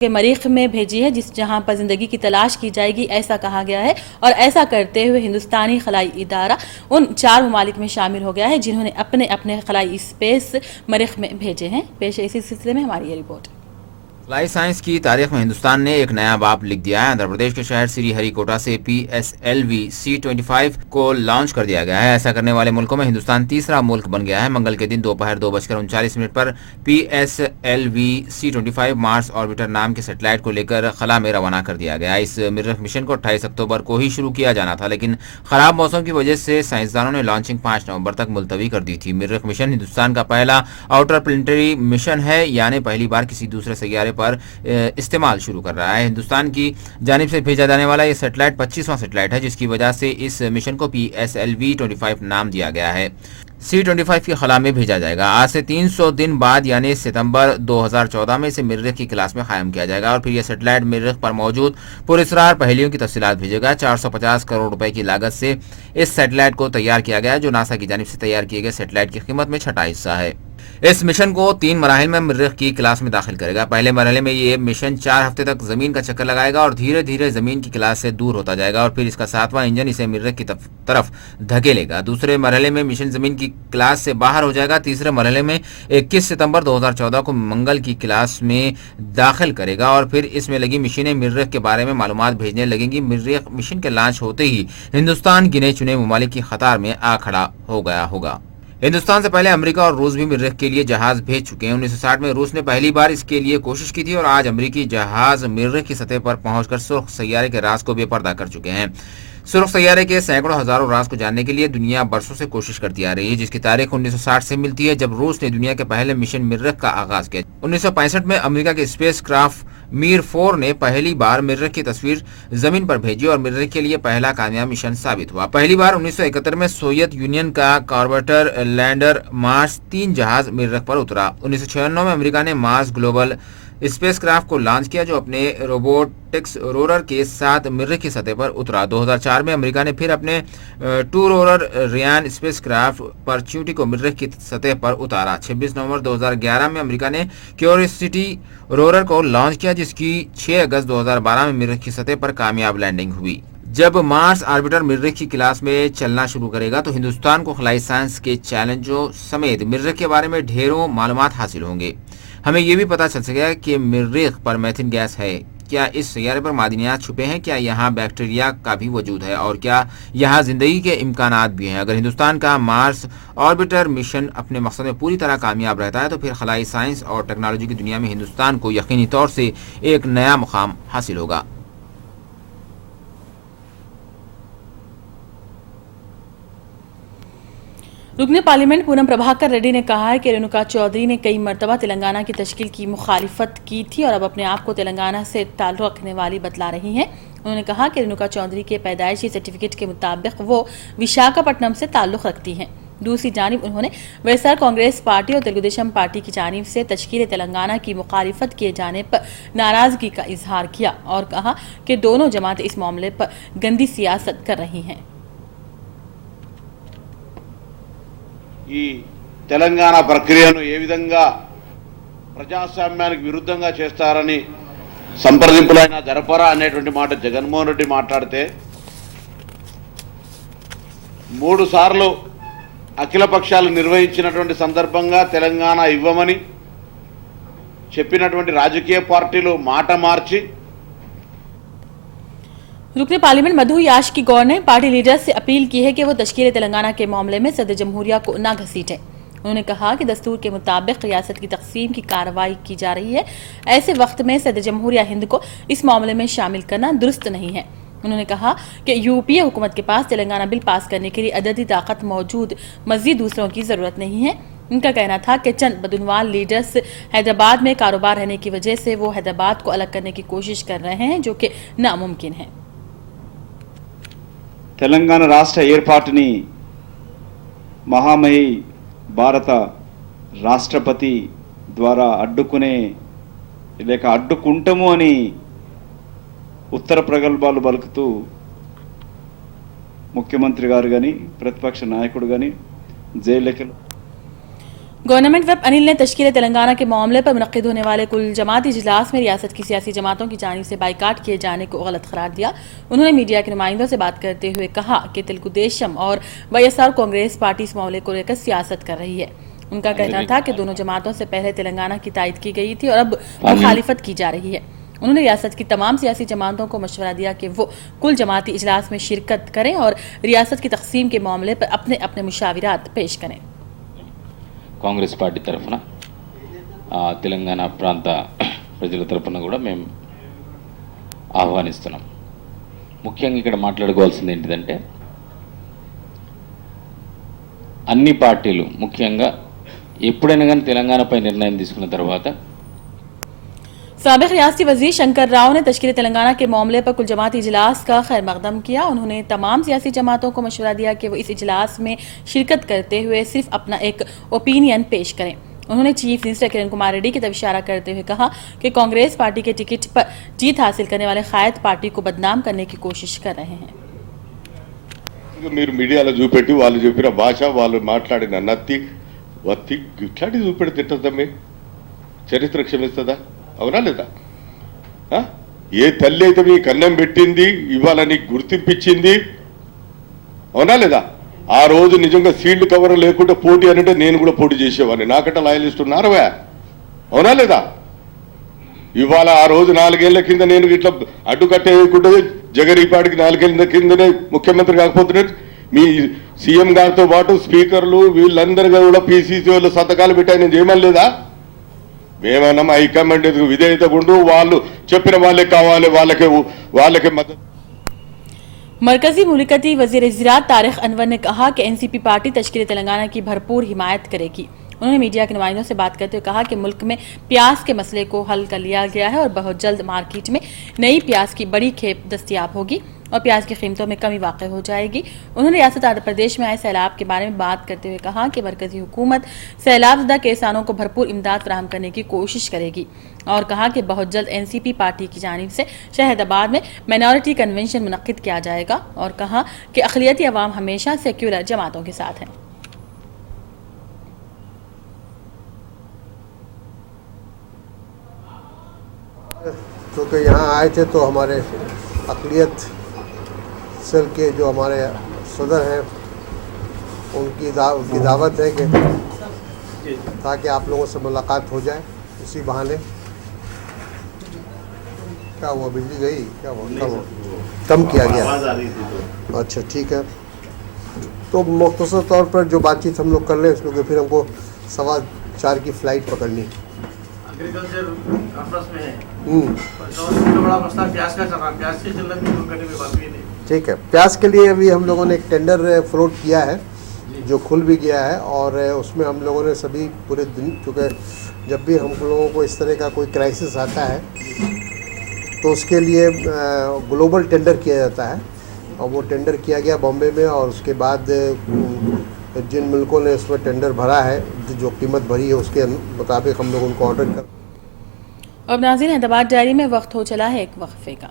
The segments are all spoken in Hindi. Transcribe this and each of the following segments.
के मरीख में भेजी है, जिस जहां पर जिंदगी की तलाश की जाएगी, ऐसा कहा गया है। और ऐसा करते हुए हिंदुस्तानी खलाई इदारा उन 4 ममालिक में शामिल हो गया है जिन्होंने अपने अपने खलाई स्पेस मरीख में भेजे हैं। पेश है इसी सिलसिले में हमारी ये रिपोर्ट। फ्लाई साइंस की तारीख में हिंदुस्तान ने एक नया बाब लिख दिया है। आंध्र प्रदेश के शहर श्रीहरिकोटा से PSLV C-25 को लॉन्च कर दिया गया है। ऐसा करने वाले मुल्कों में हिंदुस्तान तीसरा मुल्क बन गया है। मंगल के दिन दोपहर 2:39 पर PSLV C-25 मार्स ऑर्बिटर नाम के सैटेलाइट को लेकर खला में रवाना कर दिया गया। इस मरीख मिशन को 28 अक्टूबर को ही शुरू किया जाना था, लेकिन खराब मौसम की वजह से साइंसदानों ने लॉन्चिंग 5 नवंबर तक मुलतवी कर दी थी। मरीख मिशन हिंदुस्तान का पहला आउटर प्लेनेटरी मिशन है, यानी पहली बार किसी दूसरे सैयारे पर इस्तेमाल शुरू कर रहा है। हिंदुस्तान की जानिब से भेजा जाने वाला यह सैटेलाइट 25वां सैटेलाइट है, जिसकी वजह से इस मिशन को PSLV-25 नाम दिया गया है। C-25 की खला में भेजा जाएगा। आज से 300 दिन बाद यानी सितंबर 2014 में इसे मरीख की क्लास में कायम किया जाएगा और फिर यह सैटेलाइट मरीख पर मौजूद पुरस्कार पहेलियों की तफसीलात भेजेगा। 450 करोड़ रुपए की लागत से इस सैटेलाइट को तैयार किया गया है, जो नासा की जानिब से तैयार किए गए सैटेलाइट की कीमत में छठा हिस्सा है। इस मिशन को 3 मराहिल में मरीख की क्लास में दाखिल करेगा। पहले मरहले में ये मिशन 4 हफ्ते तक जमीन का चक्कर लगाएगा और धीरे धीरे जमीन की क्लास से दूर होता जाएगा और फिर इसका 7वां इंजन इसे मरीख की तरफ धकेलेगा। दूसरे मरहले में मिशन जमीन की क्लास से बाहर हो जाएगा। तीसरे मरहले में 21 सितंबर 2014 को मंगल की क्लास में दाखिल करेगा और फिर इसमें लगी मशीनें मरीख के बारे में मालूमात भेजने लगेंगी। मरीख मिशन के लॉन्च होते ही हिंदुस्तान गिने चुने ममालिक की कतार में आ खड़ा हो गया होगा। हिंदुस्तान से पहले अमेरिका और रूस भी मरीख के लिए जहाज भेज चुके हैं। 1960 में रूस ने पहली बार इसके लिए कोशिश की थी और आज अमेरिकी जहाज मरीख की सतह पर पहुंचकर सुर्ख सैयारे के राज को बेपर्दा कर चुके हैं। सुर्ख सैयारे के सैकड़ों हजारों राज को जानने के लिए दुनिया बरसों से कोशिश करती आ रही है, जिसकी तारीख 1960 से मिलती है, जब रूस ने दुनिया के पहले मिशन मरीख का आगाज किया। 1965 में अमेरिका के स्पेस क्राफ्ट मीर 4 ने पहली बार मरीख की तस्वीर जमीन पर भेजी और मरीख के लिए पहला कामयाब मिशन साबित हुआ। पहली बार 1971 में सोवियत यूनियन का कॉर्बेटर लैंडर मार्स 3 जहाज मरीख पर उतरा। 1996 में अमेरिका ने मार्स ग्लोबल स्पेसक्राफ्ट को लॉन्च किया, जो अपने रोबोटिक्स रोवर के साथ मरीख की सतह पर उतरा। 2004 में अमेरिका ने फिर अपने 2 रोवर रियान स्पेसक्राफ्ट परच्यूटी को मरीख की सतह पर उतारा। 26 नवंबर 2011 में अमेरिका ने क्यूरियोसिटी रोवर को लॉन्च किया, जिसकी 6 अगस्त 2012 में मरीख की सतह पर कामयाब लैंडिंग हुई। जब मार्स ऑर्बिटर मरीख की क्लास में चलना शुरू करेगा तो हिंदुस्तान को खलाई साइंस के चैलेंजों समेत मरीख के बारे में ढेरों मालूमात हासिल होंगे। हमें यह भी पता चल सकेगा कि मरीख पर मीथेन गैस है, क्या इस सैयारे पर मादनियात छुपे हैं, क्या यहाँ बैक्टीरिया का भी वजूद है और क्या यहाँ जिंदगी के इम्कानात भी हैं। अगर हिंदुस्तान का मार्स ऑर्बिटर मिशन अपने मकसद में पूरी तरह कामयाब रहता है तो फिर खलाई साइंस और टेक्नोलॉजी की दुनिया में हिंदुस्तान को यकीनी तौर से एक नया मुकाम हासिल होगा। रुकने पार्लियामेंट पूनम प्रभाकर रेड्डी ने कहा है कि रेणुका चौधरी ने कई मरतबा तेलंगाना की तश्कील की मुखालिफत की थी और अब अपने आप को तेलंगाना से ताल्लुक़ रखने वाली बतला रही हैं। उन्होंने कहा कि रेणुका चौधरी के पैदाइशी सर्टिफिकेट के मुताबिक वो विशाखापट्टनम से ताल्लुक़ रखती हैं। दूसरी जानिब उन्होंने वैएसआर कांग्रेस पार्टी और तेलुगुदेशम पार्टी की जानिब से तश्कील तेलंगाना की मुखालिफत किए जाने पर नाराजगी का इजहार किया और कहा कि दोनों जमातें इस मामले पर गंदी सियासत कर रही हैं। ఈ తెలంగాణ ప్రక్రియను ఏ విధంగా ప్రజాస్వామ్యానికి విరుద్ధంగా చేస్తారని సంప్రదింపులైనా జరపరా అనేటువంటి మాట జగన్మోహన్ రెడ్డి మాట్లాడితే 3 సార్లు అఖిల పక్షాలు నిర్వహించినటువంటి సందర్భంగా తెలంగాణ ఇవ్వమని చెప్పినటువంటి రాజకీయ పార్టీలు మాట మార్చి रुकने पार्लियामेंट मधु याशिकी गौर ने पार्टी लीडर्स से अपील की है कि वो तश्कील तेलंगाना के मामले में सदर जमहूरिया को न घसीटें। उन्होंने कहा कि दस्तूर के मुताबिक रियासत की तकसीम की कार्रवाई की जा रही है। ऐसे वक्त में सदर जमहूरिया हिंद को इस मामले में शामिल करना दुरुस्त नहीं है। उन्होंने कहा कि यूपीए हुकूमत के पास तेलंगाना बिल पास करने के लिए अददी ताकत मौजूद, मजीद दूसरों की जरूरत नहीं है। उनका कहना था कि चंद बदनवाल लीडर्स हैदराबाद में कारोबार रहने की वजह से वो हैदराबाद को अलग करने की कोशिश कर रहे हैं, जो कि नामुमकिन है। తెలంగాణ రాష్ట్ర ఏర్పాటుని మహామహి భారత రాష్ట్రపతి ద్వారా అడ్డుకునే లేక అడ్డుకుంటాము అని ఉత్తర ప్రగల్భాలు పలుకుతూ ముఖ్యమంత్రి గారు కానీ ప్రతిపక్ష నాయకుడు కానీ జైలుకి गवर्नमेंट वेब अनिल ने तश्कील तेलंगाना के मामले पर मुनक्किद होने वाले कुल जमाती इजलास में रियासत की सियासी जमातों की जानिब से बाइकाट किए जाने को गलत करार दिया। उन्होंने मीडिया के नुमाइंदों से बात करते हुए कहा कि तेलुगु देशम और वाईएसआर कांग्रेस पार्टी इस मामले को लेकर सियासत कर रही है। उनका कहना था कि दोनों जमातों से पहले तेलंगाना की तायद की गई थी और अब मुखालिफत की जा रही है। उन्होंने रियासत की तमाम सियासी जमातों को मशवरा दिया कि वो कुल जमाती इजलास में शिरकत करें और रियासत की तकसीम के मामले पर अपने अपने मुशाविरात पेश करें। కాంగ్రెస్ పార్టీ తరఫున తెలంగాణ ప్రాంత ప్రజల తరఫున కూడా మేము ఆహ్వానిస్తున్నాం. ముఖ్యంగా ఇక్కడ మాట్లాడుకోవాల్సింది ఏంటిదంటే అన్ని పార్టీలు ముఖ్యంగా ఎప్పుడైనా కానీ తెలంగాణపై నిర్ణయం తీసుకున్న తర్వాత साबिक रियासती वजीर शंकर राव ने तश्कील तेलंगाना के मामले पर कुल जमाती इजलास का खैर मकदम किया। उन्होंने तमाम सियासी जमातों को मशवरा दिया कि वो इस इजलास में शिरकत करते हुए सिर्फ अपना एक ओपिनियन पेश करें। उन्होंने चीफ मिनिस्टर किरण कुमार रेड्डी की तरफ इशारा करते हुए कहा कि कांग्रेस पार्टी के टिकट पर जीत हासिल करने वाले कायद पार्टी को बदनाम करने की कोशिश कर रहे हैं। మీరు మీడియాలో చూపెట్టి వాళ్ళు చెప్పిన భాష వాళ్ళు మాట్లాడిన నత్తి వత్తి ఇట్లాంటి చూపెడితే తిట్టద్దమ్మే చరిత్ర క్షమిస్తుందా? అవునా లేదా? ఏ తల్లి అయితే మీ కన్నం పెట్టింది ఇవాళ నీకు గుర్తింపించింది, అవునా లేదా? ఆ రోజు నిజంగా సీల్డ్ కవర్ లేకుండా పోటీ అంటే నేను కూడా పోటీ చేసేవాడిని, నాకంటే లాయలిస్ట్ ఉన్నారవా? అవునా లేదా? ఇవాళ ఆ రోజు 4 ఏళ్ల కింద నేను ఇట్లా అడ్డుకట్టేయకుండా జగన్ ఈ పాటికి 4 ఏళ్ల కిందనే ముఖ్యమంత్రి కాకపోతున్నారు. మీ సీఎం గారితో పాటు స్పీకర్లు వీళ్ళందరూ కూడా పీసీసీ వాళ్ళు సంతకాలు పెట్టాయి, నేను చేయమని లేదా? మేమన్నా హైకమాండ్ విధేయత ఉండు, వాళ్ళు చెప్పిన వాళ్ళే కావాలి, వాళ్ళకే మద్దతు. मरकजी मुमलिकती वजीर ज़राअत तारिक अनवर ने कहा कि एनसीपी पार्टी तश्कील तेलंगाना की भरपूर हिमायत करेगी। उन्होंने मीडिया के नुमाइंदों से बात करते हुए कहा कि मुल्क में प्याज के मसले को हल कर लिया गया है और बहुत जल्द मार्केट में नई प्याज की बड़ी खेप दस्तियाब होगी और प्याज की कीमतों में कमी वाक़ हो जाएगी। उन्होंने रियासत आंध्र प्रदेश में आए सैलाब के बारे में बात करते हुए कहा कि मरकजी हुकूमत सैलाबज़दा किसानों को भरपूर इमदाद फराहम करने की कोशिश करेगी और कहा कि बहुत जल्द एनसीपी पार्टी की जानिब से शहदाबाद में माइनॉरिटी कन्वेंशन मुनक्किद किया जाएगा और कहा कि अक़लियती अवाम हमेशा सेक्युलर जमातों के साथ हैं। क्योंकि यहाँ आए थे तो हमारे अक़लियत सेल के जो हमारे सदर हैं उनकी दावत है कि ताकि आप लोगों से मुलाकात हो जाए इसी बहाने। क्या हुआ, बिजली गई? क्या हुआ, कम किया गया? अच्छा ठीक है, तो मुख्तसर तौर पर जो बातचीत हम लोग कर लें क्योंकि फिर हमको 4:15 की फ़्लाइट पकड़नी। एग्रीकल्चर आपस में है, सबसे बड़ा मसला प्याज का चला, प्याज की किल्लत भी दूर करने में बाकी नहीं। ठीक है, प्याज के लिए अभी हम लोगों ने एक टेंडर फ्लोट किया है जो खुल भी गया है और उसमें हम लोगों ने सभी पूरे दिन, क्योंकि जब भी हम लोगों को इस तरह का कोई क्राइसिस आता है तो उसके लिए ग्लोबल टेंडर किया जाता है और वो टेंडर किया गया बॉम्बे में और उसके बाद जिन मुल्कों ने उसमें टेंडर भरा है जो कीमत भरी है उसके मुताबिक हम लोग उनको ऑर्डर कर। अब नाज़रीन हैदराबाद डायरी में वक्त हो चला है एक वक्फे का।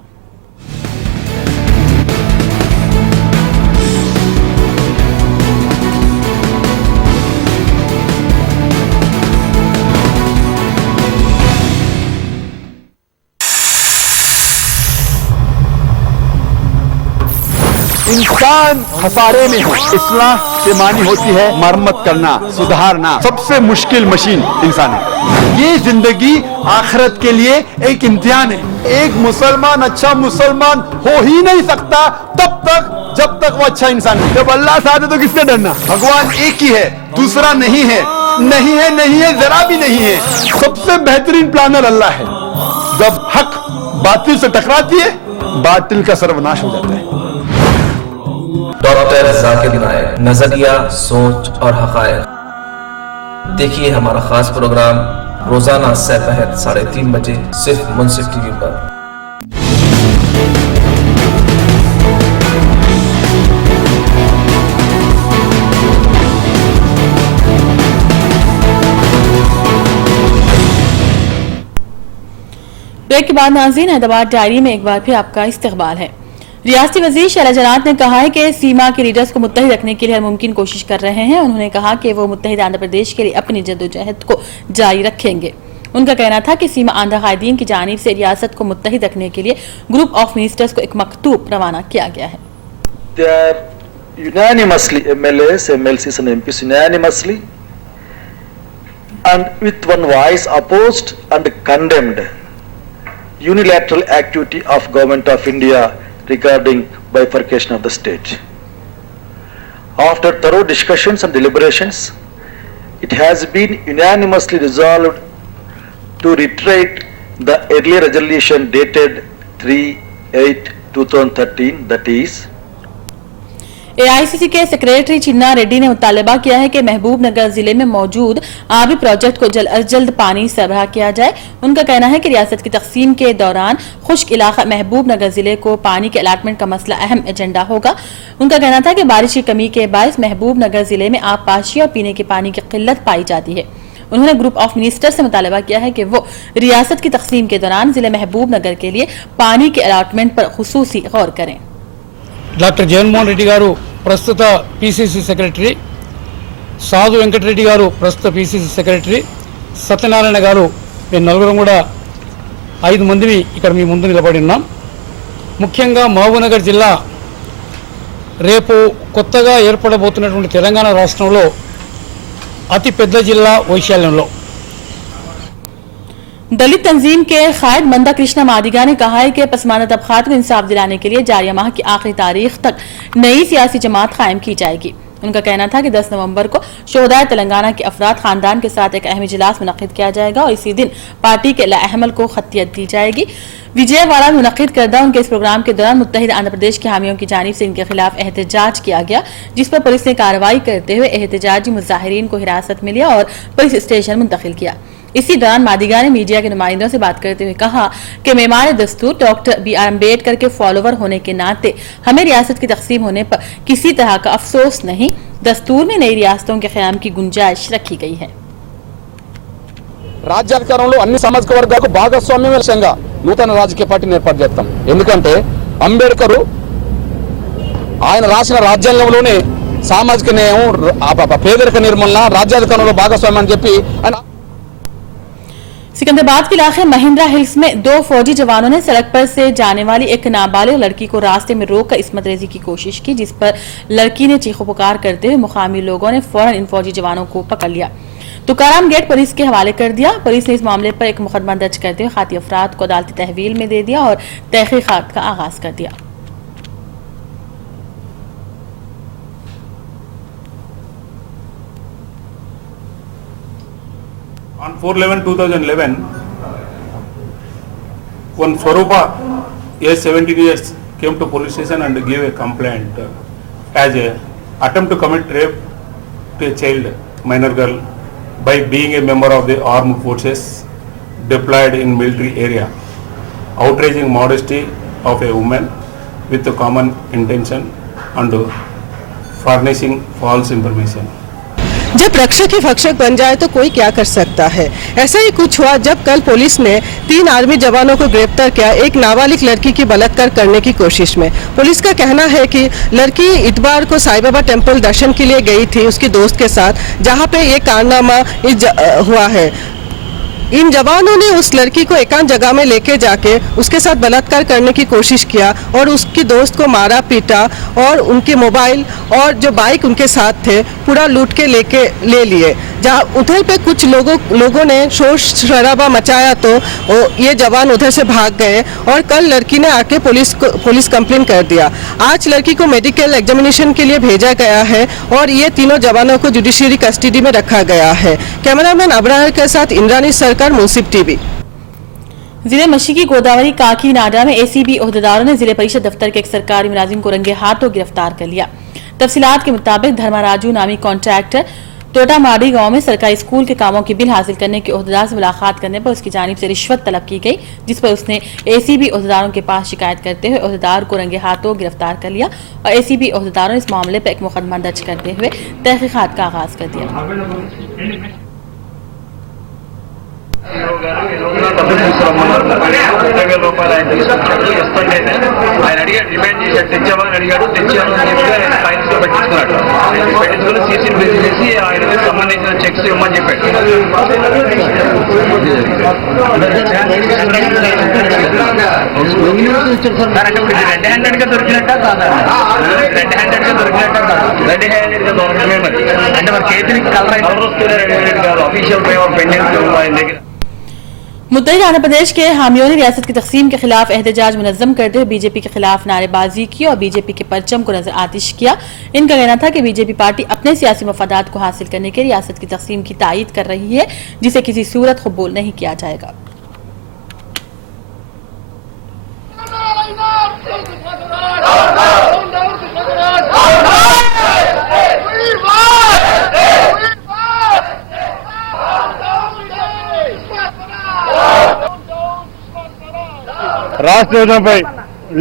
इंसान खसारे में है, इस्लाह के मानी होती है मरम्मत करना, सुधारना। सबसे मुश्किल मशीन इंसान है। ये जिंदगी आखिरत के लिए एक इम्तिहान है। एक मुसलमान अच्छा मुसलमान हो ही नहीं सकता तब तक जब तक वो अच्छा इंसान है। जब अल्लाह साथ है तो किससे डरना? भगवान एक ही है, दूसरा नहीं है, नहीं है, नहीं है, जरा भी नहीं है। सबसे बेहतरीन प्लानर अल्लाह है। जब हक बातिल से टकराती है, बातिल का सर्वनाश हो जाता है। डॉक्टर जाकिर नायक, नजरिया, सोच और हक़ाइक़। देखिए हमारा खास प्रोग्राम रोजाना दोपहर 3:30 बजे सिर्फ मुंसिफ टीवी पर। ब्रेक के बाद नाज़रीन हैदराबाद डायरी में एक बार फिर आपका इस्तकबाल है। रियासती वजीर शैला जनात ने कहा है कि सीमा के लीडर्स को मुत्तहिद रखने के लिए हर मुमकिन कोशिश कर रहे हैं। उन्होंने कहा कि वो मुत्तहिद आंध्र प्रदेश के लिए अपनी जद्दोजहद को जारी रखेंगे। उनका कहना था कि सीमा आंध्र कायदीन की जानिब से रियासत को मुत्तहिद रखने के लिए ग्रुप ऑफ मिनिस्टर्स को एक मकतूब रवाना किया गया है। They are unanimously MLAs, MLCs and MPs unanimously and with one voice opposed and condemned unilateral activity of Government of India regarding bifurcation of the state. After thorough discussions and deliberations, it has been unanimously resolved to reiterate the earlier resolution dated 3/8/2013, that is AICC के सेक्रेटरी चिन्ना रेड्डी ने मुतालबा किया है कि महबूब नगर जिले में मौजूद आबी प्रोजेक्ट को जल्द अज जल्द पानी सरबराह किया जाए। उनका कहना है कि रियासत की तकसीम के दौरान खुश्क इलाका महबूब नगर जिले को पानी के अलाटमेंट का मसला अहम एजेंडा होगा। उनका कहना था कि बारिश की कमी के बायस महबूब नगर जिले में आबपाशी और पीने के पानी की किल्लत पाई जाती है। उन्होंने ग्रुप ऑफ मिनिस्टर से मुतालबा किया है कि वो रियासत की तकसीम के दौरान जिले महबूब नगर के लिए पानी के अलाटमेंट पर खुसूसी गौर करें। డాక్టర్ జగన్మోహన్ రెడ్డి గారు ప్రస్తుత పీసీసీ సెక్రటరీ, సాధు వెంకటరెడ్డి గారు ప్రస్తుత పీసీసీ సెక్రటరీ, సత్యనారాయణ గారు, మేము నలుగురం కూడా 5 మందిని ఇక్కడ మీ ముందు నిలబడి ఉన్నాం. ముఖ్యంగా మహబూబ్నగర్ జిల్లా రేపు కొత్తగా ఏర్పడబోతున్నటువంటి తెలంగాణ రాష్ట్రంలో అతి పెద్ద జిల్లా వైశాల్యంలో दलित तंजीम के कायद मंदा कृष्णा मादिगा ने कहा है कि पसमानदा तबकात को इंसाफ दिलाने के लिए जारिया माह की आखिरी तारीख तक नई सियासी जमात कायम की जाएगी। उनका कहना था कि 10 नवंबर को शोहदाए तेलंगाना के अफराद खानदान के साथ एक अहम इजलास मुनक्किद किया जाएगा और इसी दिन पार्टी के लाअहमल को खतियत दी जाएगी। विजयवाड़ा में मुनक्किद करदा उनके इस प्रोग्राम के दौरान मुत्तहिद आंध्र प्रदेश के हामियों की जानिब से इनके खिलाफ एहतजाज किया गया, जिस पर पुलिस ने कार्रवाई करते हुए एहतजाजी मुजाहिरीन को हिरासत में लिया और पुलिस स्टेशन मुंतकिल किया। इसी दौरान मादिगा ने मीडिया के नुमाइंदों से बात करते हुए कहा कि मेमार दस्तूर डॉक्टर BR अम्बेडकर के फॉलोवर होने के नाते हमें रियासत की तकसीम होने पर किसी तरह का अफसोस नहीं। दस्तूर में नई रियासतों के क़याम की गुंजाइश रखी गई है। రాజ్యాధికారంలో అన్ని సామాజిక వర్గాలకు భాగస్వామ్యం లక్ష్యంగా నూతన రాజకీయ పార్టీని ఏర్పాటు చేస్తాం. ఎందుకంటే అంబేద్కర్ ఆయన రాసిన రాజ్యాంగంలోనే సామాజిక న్యాయం, పేదరిక నిర్మూలన, రాజ్యాధికారంలో భాగస్వామ్యం అని చెప్పి ఆయన सिकंदराबाद के इलाके महिंद्रा हिल्स में 2 फौजी जवानों ने सड़क पर से जाने वाली एक नाबालिग लड़की को रास्ते में रोककर इस्मत रेजी की कोशिश की, जिस पर लड़की ने चीखो पुकार करते हुए मुकामी लोगों ने फौरन इन फौजी जवानों को पकड़ लिया। तुकाराम गेट पुलिस के हवाले कर दिया। पुलिस ने इस मामले पर एक मुकदमा दर्ज करते हुए खाती अफराद को अदालती तहवील में दे दिया और तहकीकात का आगाज कर दिया। On 4/11/2011, one Swarupa, age 17 years, came to police station and gave a complaint as a attempt to commit rape to a child, minor girl, by being a member of the armed forces deployed in military area, outraging modesty of a woman with a common intention and furnishing false information. जब रक्षक ही भक्षक बन जाए तो कोई क्या कर सकता है। ऐसा ही कुछ हुआ जब कल पुलिस ने 3 आर्मी जवानों को गिरफ्तार किया एक नाबालिग लड़की की बलात्कार करने की कोशिश में। पुलिस का कहना है कि लड़की इतवार को साईं बाबा टेम्पल दर्शन के लिए गई थी उसकी दोस्त के साथ, जहां पे ये कारनामा हुआ है। इन जवानों ने उस लड़की को एकांत जगह में लेके जाके उसके साथ बलात्कार करने की कोशिश किया और उसकी दोस्त को मारा पीटा और उनके मोबाइल और जो बाइक उनके साथ थे पूरा लूट के ले लिए। जहाँ उधर पे कुछ लोगों ने शोर शराबा मचाया तो ये जवान उधर से भाग गए और कल लड़की ने आके पुलिस कंप्लेन कर दिया। आज लड़की को मेडिकल एग्जामिनेशन के लिए भेजा गया है और ये तीनों जवानों को जुडिशियरी कस्टडी में रखा गया है। कैमरामैन अब्राहर के साथ इंद्रानी सरकार, मुंसिफ टीवी। जिले मशीकी गोदावरी काकी नाडा में ACB ओहदेदारों ने जिले परिषद दफ्तर के एक सरकारी मुलाजिम को रंगे हाथों गिरफ्तार कर लिया। तफसीलात के मुताबिक धर्माराजू नामी कॉन्ट्रैक्टर टोटामाड़ी गांव में सरकारी स्कूल के कामों की बिल हासिल करने के ओहदेदार से मुलाकात करने पर उसकी जानिब से रिश्वत तलब की गई, जिस पर उसने ACB ओहदेदारों के पास शिकायत करते हुए ओहदेदार को रंगे हाथों गिरफ्तार कर लिया और ACB ओहदेदारों ने इस मामले पर एक मुकदमा दर्ज करते हुए तहकीकात का आगाज कर दिया। రూపాయలు ఆయన తీసుకొచ్చాడు. ఇస్తాను ఆయన అడిగాడు, డిమాండ్ చేశాడు, తెచ్చామని అడిగాడు, తెచ్చామని చెప్తే ఆయన ఫైల్స్ లో పెట్టించుకున్నాడు. పెట్టించుకుని సీసీ బిల్ చేసి ఆయనకి సంబంధించిన చెక్స్ ఇవ్వమని చెప్పాడు. రెడ్ హ్యాండెడ్ గా దొరికినట్ట కాదా? రెడ్ హ్యాండెడ్ గా దొరికినట్ట కాదు, రెడ్ హ్యాండెడ్ గా దొరకడమే మరి. అంటే మరి చేతికి కలర్ వస్తుంది కాదు, అఫీషియల్ పేపర్ పెండింగ్ ఆయన దగ్గర. मुत्तहिदा आंध्र प्रदेश के हामियों ने रियासत की तकसीम के खिलाफ एहतजाज मुनज़्ज़म करते हुए बीजेपी के खिलाफ नारेबाजी की और बीजेपी के परचम को नजर आतिश किया। इनका कहना था कि बीजेपी पार्टी अपने सियासी मफादात को हासिल करने के लिए रियासत की तकसीम की तायीद कर रही है, जिसे किसी सूरत कबूल नहीं किया जाएगा। రాష్ట్ర విభజనపై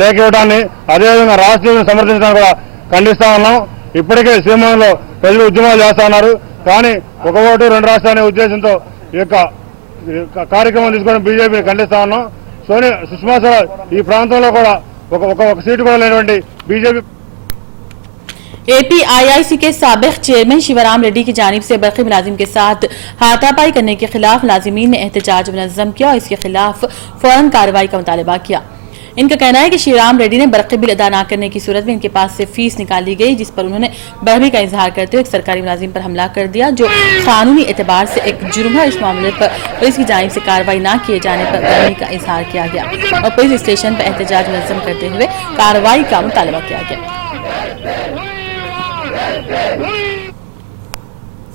లేఖ ఇవ్వడాన్ని, అదేవిధంగా రాష్ట్ర విభజన సమర్థించడానికి కూడా ఖండిస్తా ఉన్నాం. ఇప్పటికే సీమాంలో ప్రజలు ఉద్యమాలు చేస్తా ఉన్నారు. కానీ ఒక ఓటు రెండు రాష్ట్రాలు అనే ఉద్దేశంతో ఈ యొక్క కార్యక్రమం తీసుకోవడం బీజేపీని ఖండిస్తా ఉన్నాం. సుష్మా స్వరాజ్ ఈ ప్రాంతంలో కూడా ఒక సీటు కూడా లేనటువంటి బీజేపీ APIIC के साबिक चेयरमैन शिवराम रेड्डी की जानिब से बरक़ी मुलाजिम के साथ हाथापाई करने के खिलाफ मुलाजिमीन ने एहतजाज मुनज़्ज़म किया और इसके खिलाफ फौरन कार्रवाई का मुतालबा किया। इनका कहना है कि शिवराम रेड्डी ने बरक़ी बिल अदा न करने की सूरत में इनके पास से फीस निकाली गई, जिस पर उन्होंने बरहमी का इजहार करते हुए एक सरकारी मुलाजिम पर हमला कर दिया, जो कानूनी एतबार से एक जुर्म है। इस मामले पर पुलिस की जानिब से कार्रवाई न किए जाने पर बरहमी का इजहार किया गया और पुलिस स्टेशन पर एहतजाज मुनज़्ज़म करते हुए कार्रवाई का मुतालबा किया गया।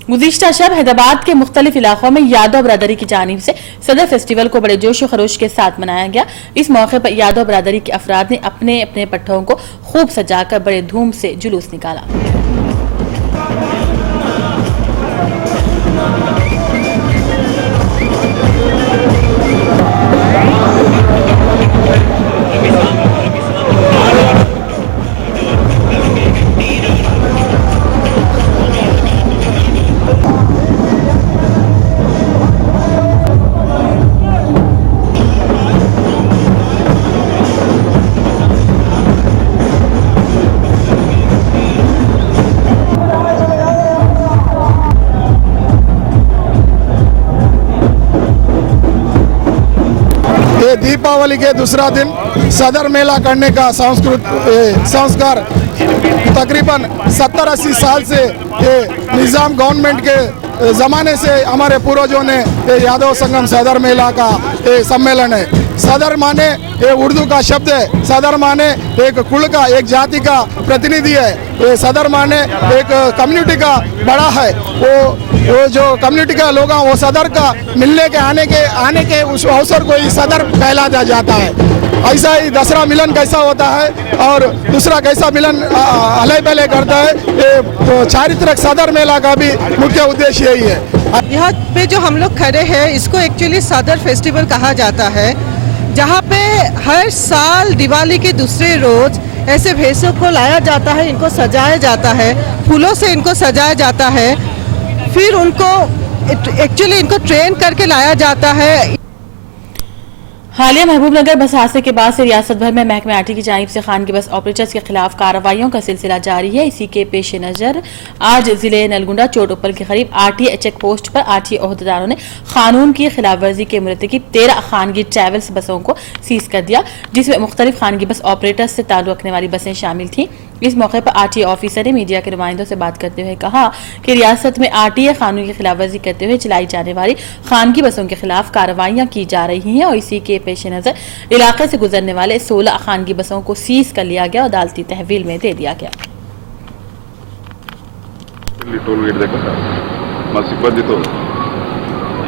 गुज़िश्ता शब हैदराबाद के मुख्तलिफ इलाकों में यादव बरादरी की जानिब से सदर फेस्टिवल को बड़े जोश व खरोश के साथ मनाया गया। इस मौके पर यादव बरादरी के अफराद ने अपने अपने पट्टों को खूब सजाकर बड़े धूम से जुलूस निकाला। दीपावली के दूसरा दिन सदर मेला करने का संस्कार तकरीबन 70-80 साल से ये निज़ाम गवर्नमेंट के ज़माने से हमारे पूर्वजों ने ये यादव संगम सदर मेला का ये सम्मेलन है। सदर माने ये उर्दू का शब्द है, सदर माने एक कुल का, एक जाति का प्रतिनिधि है। ये सदर माने एक कम्युनिटी का बड़ा है। वो जो कम्युनिटी का लोग वो सदर का मिलने के आने के उस अवसर को ही सदर कहलाया जाता है। ऐसा ही दसरा मिलन कैसा होता है और दूसरा कैसा मिलन अलग पहले करता है। ये चारित्रिक सदर मेला का भी मुख्य उद्देश्य यही है। यहाँ पे जो हम लोग खड़े हैं इसको एक्चुअली सदर फेस्टिवल कहा जाता है, जहाँ पे हर साल दिवाली के दूसरे रोज ऐसे भैंसों को लाया जाता है, इनको सजाया जाता है, फूलों से इनको सजाया जाता है, फिर उनको एक्चुअली इनको ट्रेन करके लाया जाता है। हालिया महबूबनगर बस हादसे के बाद से रियासत भर में महकमे आरटी की जानिब से खानगी बस ऑपरेटर्स के खिलाफ कार्रवाइयों का सिलसिला जारी है। इसी के पेश नज़र आज जिले नलगुंडा चोटुप्पल के करीब आरटीए चेक पोस्ट पर आरटीए ओहदेदारों ने कानून की खिलाफ वर्जी के मुरतकिब 13 खानगी ट्रैवल्स बसों को सीज कर दिया, जिसमें मुख्तलिफ खानगी बस ऑपरेटर्स से ताल्लुक़ रखने वाली बसें शामिल थीं। इस मौके पर आरटीए ऑफिसर ने मीडिया के नुमाइंदों से बात करते हुए कहा कि रियासत में आरटीए कानून की खिलाफ वर्जी करते हुए चलाई जाने वाली खानगी बसों के खिलाफ कार्रवाइयां की जा रही हैं और इसी के पेश नज़र इलाके से गुजरने वाले 16 खानगी बसों को सीज कर लिया गया और अदालती तहवील में दे दिया गया। టోల్ గేట్ దగ్గర మా సిబ్బందితో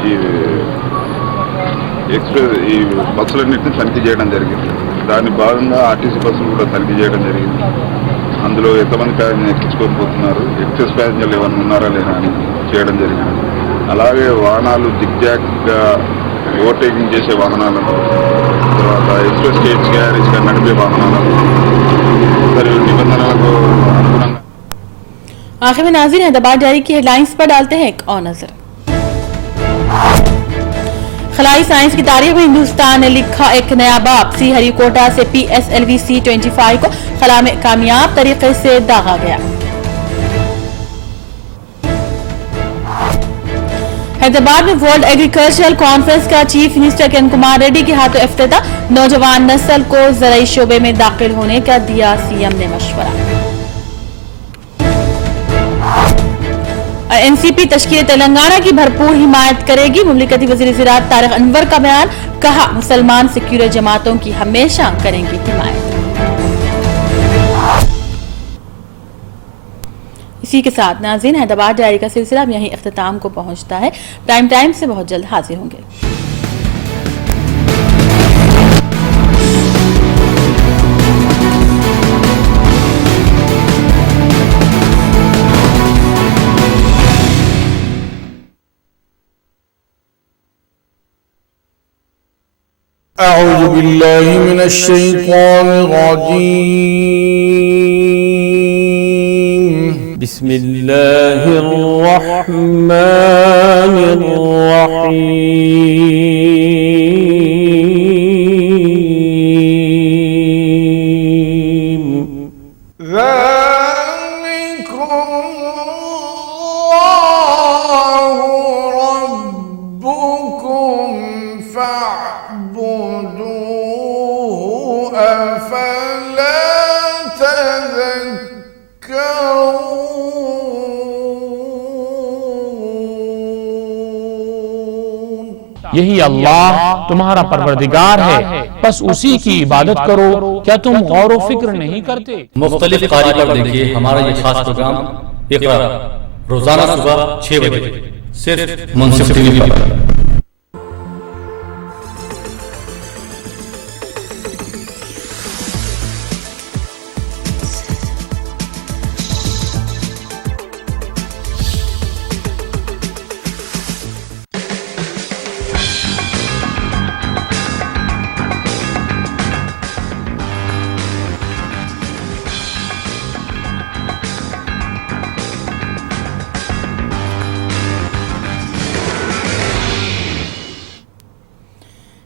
ఈ ఎక్స్ప్రెస్ ఈ బస్సులన్నింటినీ తనిఖీ చేయడం జరిగింది. దాని భాగంగా ఆర్టీసీ బస్సులు కూడా తనిఖీ చేయడం జరిగింది. అందులో ఎంతమంది ప్యాసింజర్లు ఎక్కించుకొని పోతున్నారు, ఎక్సెస్ ప్యాసింజర్లు ఏమైనా ఉన్నారా లేదా అని చేయడం జరిగింది. అలాగే వాహనాలు జిగ్జాగ్గా ఓవర్టేకింగ్ చేసే వాహనాలను, తర్వాత ఎక్స్ప్రెస్ గేట్స్ గ్యారేజ్గా నడిపే వాహనాలను మరియు నిబంధనలకు అనుగుణంగా। आखिर में नाज़रीन हैदराबाद डायरी की हेडलाइंस पर डालते हैं एक और नजर। खलाई साइंस की तारीख में हिंदुस्तान ने लिखा एक नया बाब। श्रीहरिकोटा से PSLV C-25 को खला में कामयाब तरीके से दागा गया। हैदराबाद में वर्ल्ड एग्रीकल्चरल कॉन्फ्रेंस का चीफ मिनिस्टर किरण कुमार रेड्डी के हाथों इफ्तिताह। नौजवान नस्ल को ज़राई शोबे में दाखिल होने का दिया सीएम ने मशवरा। एनसीपी तश्कील तेलंगाना की भरपूर हिमायत करेगी। मुमलिकती वज़ीर ज़राअत तारिक अनवर का बयान। कहा, मुसलमान सेक्युलर जमातों की हमेशा करेंगी हिमायत। इसी के साथ नाज़रीन, हैदराबाद डायरी का सिलसिला अब यहीं इख्तिताम को पहुंचता है। प्राइम टाइम से बहुत जल्द हाजिर होंगे। अऊज़ु बिल्लाहि मिनश शैतानिर रजीम। बिस्मिल्लाहिर रहमानिर रहीम। यही अल्लाह तुम्हारा परवरदिगार है, बस उसी की इबादत करो। क्या तुम गौर व फिक्र नहीं करते? मुख्तलिफ कारी पर देखिए हमारा ये खास प्रोग्राम इक़रा, रोजाना सुबह 6 बजे सिर्फ मुंसिफ टीवी पर।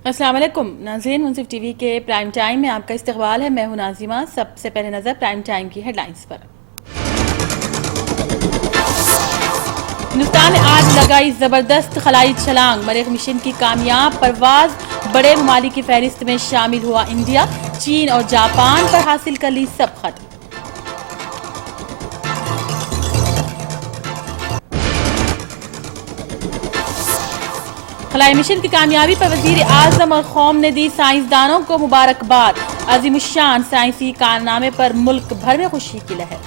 अस्सलाम वालेकुम नाज़रीन, मुंसिफ टीवी के प्राइम टाइम में आपका इस्तकबाल है। मैं हूं नाजिमा। सबसे पहले नजर प्राइम टाइम की हेडलाइंस पर। हिंदुस्तान ने आज लगाई जबरदस्त खलाई छलांग। मरीख मिशन की कामयाब परवाज। बड़े ममालिक की फहरिस्त में शामिल हुआ इंडिया। चीन और जापान पर हासिल कर ली सब खत। खलाई मिशन की कामयाबी पर वजीर आजम और कौम ने दी साइंसदानों को मुबारकबाद। अजीमुशान साइंसी कारनामे पर मुल्क भर में खुशी की लहर।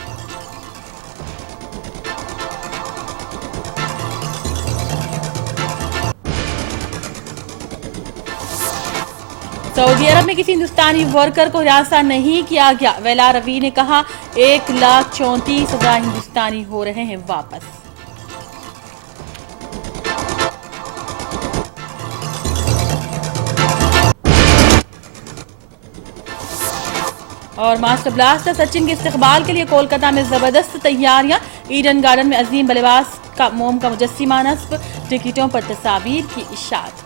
सऊदी अरब में किसी हिंदुस्तानी वर्कर को हिरासत नहीं किया गया। वेला रवी ने कहा, 1,34,000 हिंदुस्तानी हो रहे हैं वापस। और मास्टर ब्लास्टर सचिन के इस्तकबाल के लिए कोलकाता में जबरदस्त तैयारियां। ईडन गार्डन में अजीम बल्लेबाज का मोम का मुजस्सिमा नस्ब। टिकटों पर तस्वीर की इशाअत।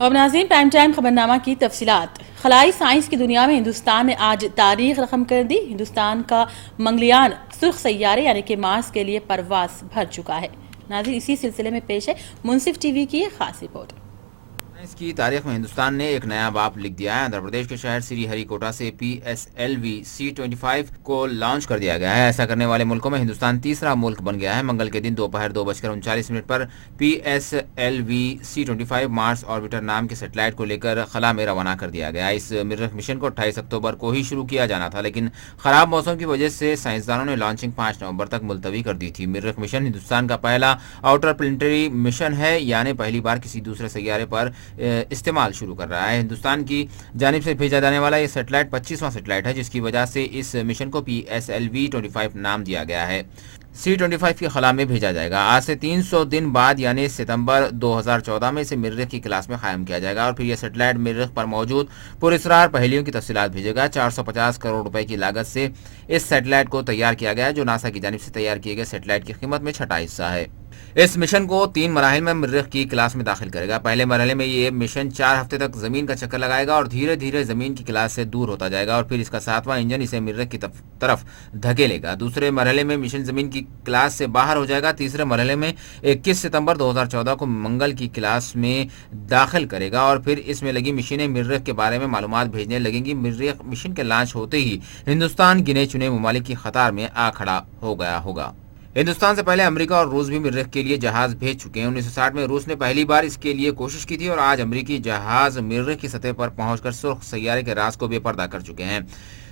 अब नाज़रीन, प्राइम टाइम खबरनामा की तफसीलात। खलाई साइंस की दुनिया में हिंदुस्तान ने आज तारीख रकम कर दी। हिंदुस्तान का मंगलयान सुर्ख सैयारे यानी कि मार्स के लिए परवास भर चुका है। नाज़रीन, इसी सिलसिले में पेश है मुंसिफ टीवी की एक खास रिपोर्ट। की तारीख में हिंदुस्तान ने एक नया बाब लिख दिया है। आंध्र प्रदेश के शहर श्रीहरिकोटा से PSLV C-25 को लॉन्च कर दिया गया है। ऐसा करने वाले मुल्कों में हिंदुस्तान तीसरा मुल्क बन गया है। मंगल के दिन दोपहर 2:39 पर PSLV C-25 मार्स ऑर्बिटर नाम के सैटेलाइट को लेकर खला में रवाना कर दिया गया। इस मरीख मिशन को 28 अक्टूबर को ही शुरू किया जाना था, लेकिन खराब मौसम की वजह से साइंसदानों ने लॉन्चिंग 5 नवंबर तक मुलतवी कर दी थी। मरीख मिशन हिंदुस्तान का पहला आउटर प्लेनेटरी मिशन है, यानी पहली बार किसी दूसरे सैयारे पर इस्तेमाल शुरू कर रहा है। हिंदुस्तान की जानिब से भेजा जाने वाला ये सैटेलाइट 25वां सैटेलाइट है, जिसकी वजह से इस मिशन को PSLV-25 नाम दिया गया है। C-25 की खला में भेजा जाएगा। आज से 300 दिन बाद यानी सितंबर 2014 में इसे मरीख की क्लास में कायम किया जाएगा और फिर यह सैटेलाइट मरीख पर मौजूद पुरस्कार पहेलियों की तफसीलात भेजेगा। 450 करोड़ रुपए की लागत से इस सैटेलाइट को तैयार किया गया है, जो नासा की जानिब से तैयार किए गए सैटेलाइट की कीमत में छठा हिस्सा है। इस मिशन को 3 मराहिल में मरीख की क्लास में दाखिल करेगा। पहले मरहले में ये मिशन 4 हफ्ते तक जमीन का चक्कर लगाएगा और धीरे धीरे जमीन की क्लास से दूर होता जाएगा और फिर इसका 7वां इंजन इसे मरीख की तरफ धकेलेगा। दूसरे मरहले में मिशन जमीन की क्लास से बाहर हो जाएगा। तीसरे मरहले में 21 सितंबर 2014 को मंगल की क्लास में दाखिल करेगा और फिर इसमें लगी मशीनें मरीख के बारे में मालूमात भेजने लगेंगी। मरीख मिशन के लॉन्च होते ही हिंदुस्तान गिने चुने ममालिक की कतार में आ खड़ा हो गया होगा। हिंदुस्तान से पहले अमेरिका और रूस भी मरीख के लिए जहाज भेज चुके हैं। 1960 में रूस ने पहली बार इसके लिए कोशिश की थी और आज अमेरिकी जहाज मरीख की सतह पर पहुंचकर सुर्ख सैयारे के राज को बेपर्दा कर चुके हैं।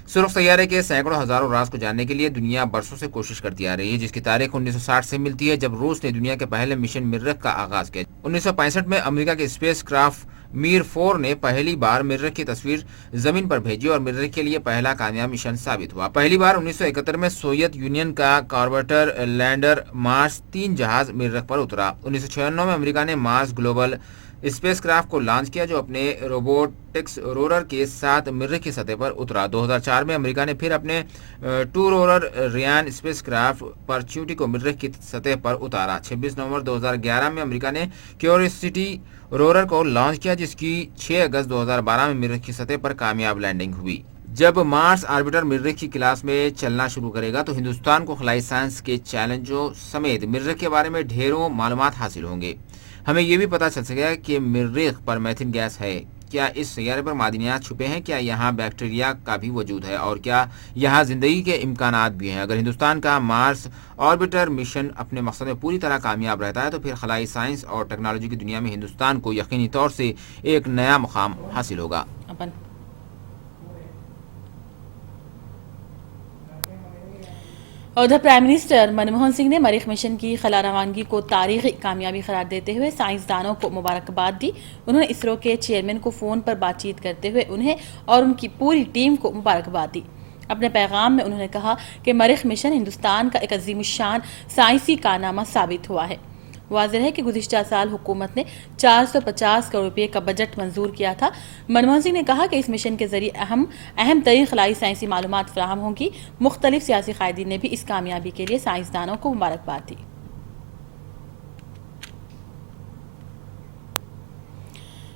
सुर्ख सैयारे के सैकड़ों हजारों राज को जानने के लिए दुनिया बरसों से कोशिश करती आ रही है, जिसकी तारीख 1960 से मिलती है, जब रूस ने दुनिया के पहले मिशन मरीख का आगाज किया। 1965 में अमेरिका के स्पेस क्राफ्ट मीर 4 ने पहली बार मरीख की तस्वीर जमीन पर भेजी और मरीख के लिए पहला कामयाब मिशन साबित हुआ। पहली बार 1971 में सोवियत यूनियन का कॉर्बेटर लैंडर मार्स 3 जहाज मरीख पर उतरा। 1996 में अमेरिका ने मार्स ग्लोबल स्पेसक्राफ्ट को लॉन्च किया, जो अपने रोबोटिक्स रोवर के साथ मरीख की सतह पर उतरा। 2004 में अमेरिका ने फिर अपने 2 रोवर रियान स्पेसक्राफ्ट परच्यूटी को मरीख की सतह पर उतारा। 26 नवंबर 2011 में अमेरिका ने क्यूरियोसिटी रोवर को लॉन्च किया, जिसकी 6 अगस्त 2012 में मरीख की सतह पर कामयाब लैंडिंग हुई। जब मार्स ऑर्बिटर मरीख की क्लास में चलना शुरू करेगा तो हिंदुस्तान को खलाई साइंस के चैलेंजों समेत मरीख के बारे में ढेरों मालूमात हासिल होंगे। हमें यह भी पता चल सकेगा कि मरीख पर मीथेन गैस है, क्या इस सैयारे पर मादनियात छुपे हैं, क्या यहाँ बैक्टीरिया का भी वजूद है और क्या यहाँ जिंदगी के इम्कानात भी हैं। अगर हिंदुस्तान का मार्स ऑर्बिटर मिशन अपने मकसद में पूरी तरह कामयाब रहता है तो फिर खलाई साइंस और टेक्नोलॉजी की दुनिया में हिंदुस्तान को यकीनी तौर से एक नया मुकाम हासिल होगा। उधर प्राइम मिनिस्टर मनमोहन सिंह ने मरीख मिशन की खला रवानगी को तारीखी कामयाबी करार देते हुए साइंसदानों को मुबारकबाद दी। उन्होंने इसरो के चेयरमैन को फोन पर बातचीत करते हुए उन्हें और उनकी पूरी टीम को मुबारकबाद दी। अपने पैगाम में उन्होंने कहा कि मरीख मिशन हिंदुस्तान का एक अजीमुशान साइंसी कारनामा साबित हुआ है। वाज़ेह है कि गुज़िश्ता साल हुकूमत ने 450 करोड़ रुपये का बजट मंजूर किया था। मनमोहन सिंह ने कहा कि इस मिशन के जरिए अहम तरीन खलाई साइंसी मालूमात फराहम होंगी। मुख्तलिफ सियासी कायदीन ने भी इस कामयाबी के लिए साइंसदानों को मुबारकबाद दी।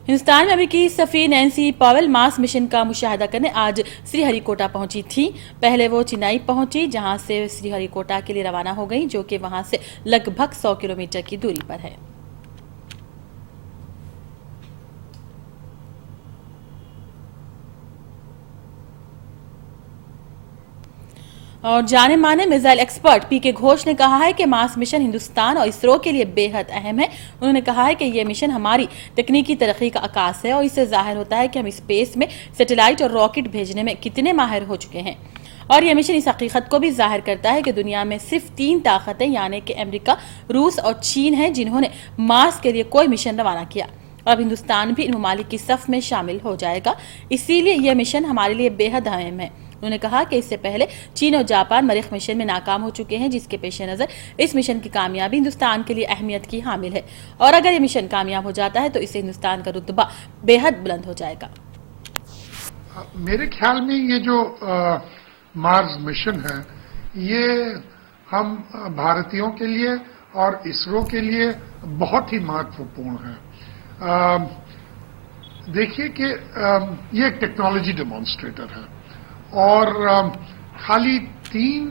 हिंदुस्तान में अमेरिकी सफ़ीर नैन्सी पावेल मार्स मिशन का मुशाहिदा करने आज श्रीहरिकोटा पहुंची थी। पहले वो चेन्नई पहुंची, जहां से श्रीहरिकोटा के लिए रवाना हो गई, जो कि वहां से लगभग 100 किलोमीटर की दूरी पर है। और जाने माने मिसाइल एक्सपर्ट पीके घोष ने कहा है कि मार्स मिशन हिंदुस्तान और इसरो के लिए बेहद अहम है। उन्होंने कहा है कि यह मिशन हमारी तकनीकी तरक्की का आकाश है और इससे जाहिर होता है कि हम स्पेस में सैटेलाइट और रॉकेट भेजने में कितने माहिर हो चुके हैं। और यह मिशन इस हकीकत को भी जाहिर करता है कि दुनिया में सिर्फ 3 ताकतें यानी कि अमेरिका, रूस और चीन हैं जिन्होंने मार्स के लिए कोई मिशन रवाना किया। अब हिंदुस्तान भी इन ममालिक की सफ में शामिल हो जाएगा, इसीलिए यह मिशन हमारे लिए बेहद अहम है। उन्होंने कहा कि इससे पहले चीन और जापान मरीख मिशन में नाकाम हो चुके हैं, जिसके पेश नज़र इस मिशन की कामयाबी हिंदुस्तान के लिए अहमियत की हामिल है और अगर ये मिशन कामयाब हो जाता है तो इससे हिंदुस्तान का रुतबा बेहद बुलंद हो जाएगा। मेरे ख्याल में ये जो मार्स मिशन है, ये हम भारतीयों के लिए और इसरो के लिए बहुत ही महत्वपूर्ण है। देखिए कि ये एक टेक्नोलॉजी डेमोन्स्ट्रेटर है और खाली 3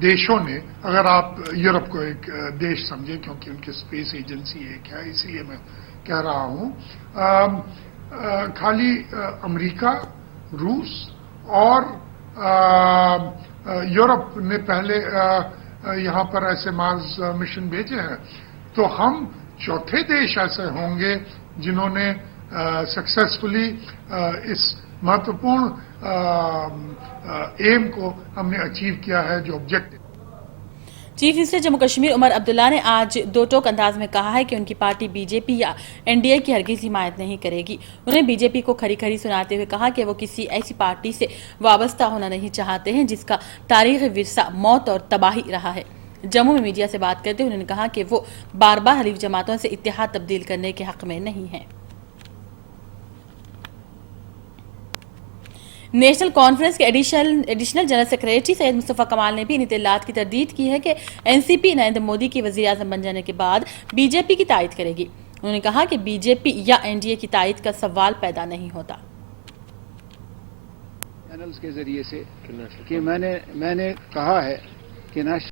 देशों ने, अगर आप यूरोप को एक देश समझें क्योंकि उनकी स्पेस एजेंसी एक है, इसलिए मैं कह रहा हूँ, खाली अमेरिका, रूस और यूरोप ने पहले यहाँ पर ऐसे मार्स मिशन भेजे हैं, तो हम चौथे देश ऐसे होंगे जिन्होंने सक्सेसफुली इस महत्वपूर्ण एम को हमने अचीव किया है, जो objective. Chief minister Jammu Kashmir Omar Abdullah ने आज दो टोक अंदाज में कहा है कि उनकी पार्टी बीजेपी या एनडीए की हरगिज़ हिमायत नहीं करेगी। उन्होंने बीजेपी को खरी खरी सुनाते हुए कहा कि वो किसी ऐसी पार्टी से वाबस्ता होना नहीं चाहते हैं जिसका तारीखी विरसा मौत और तबाही रहा है। जम्मू में मीडिया से बात करते हुए उन्होंने कहा कि वो बार बार हलीफ जमातों से इत्तेहाद तब्दील करने के हक में नहीं है। नेशनल कॉन्फ्रेंस के additional general secretary Syed Mustafa कमाल ने भी इन इत्तलात की तरदीद की है कि एनसीपी नरेंद्र मोदी की वज़ीर आज़म बन जाने के बाद बीजेपी की तायद करेगी। उन्होंने कहा कि बीजेपी या एनडीए की तायद का सवाल पैदा नहीं होता। चैनल्स के जरिए से कि मैंने कहा है कि